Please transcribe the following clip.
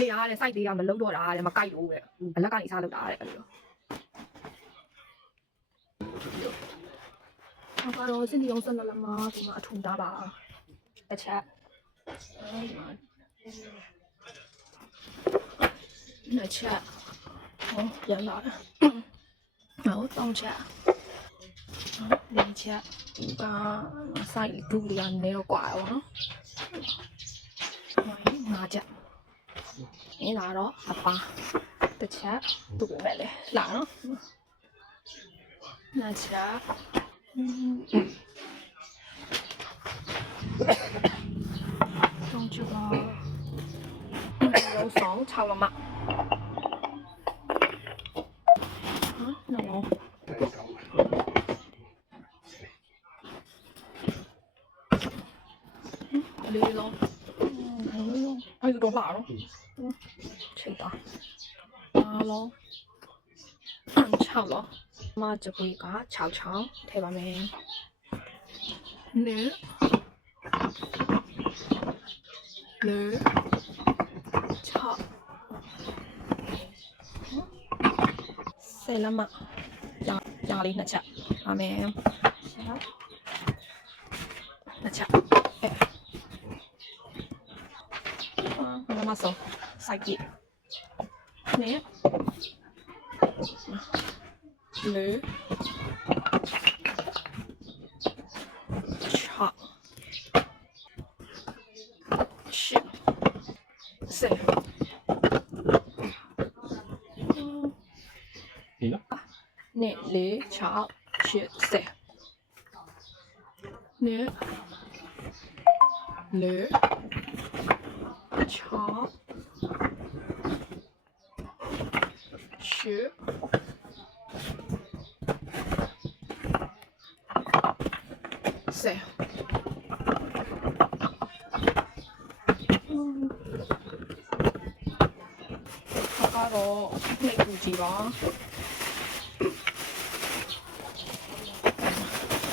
နေရတယ် site သေးကမလုံးတော့တာတဲ့မကြိုက်လို့တဲ့ဘလက်ကနေစားလုပ်တာတဲ့အဲ့လိုကတော့စင်ဒီအောင်ဆက်လာလာမှာဒီမှာအထူတာပါတစ်ချက်နှစ်ချက်ဟောရလာဟောတောင်းချက်လေးချက်က site ဒူလေးကနေတော့ကွာတော့နော်ငါချက်အဲ့ဒါတော့အပါတစ်ချက်သူ့ပဲလေလာနော်နှစ်ချက်တောင်းချက်က有爽炒了吗？啊，那我လေး咯，哎，有多辣咯，切的，辣咯，炒咯，嘛就會個炒炒，睇下咩？呢？呢？炒。ใส่ละมะยาลีนะจ๊ะอาเมนนะจ๊ะละมาโซใส่กี่เนี่ยหรือชอบชิเสร็จเนี่ยเลยชอบชิเสร็จเนี่ยเลยชอบชิเสร็จแล้วก็รอไม่กูจีบ้า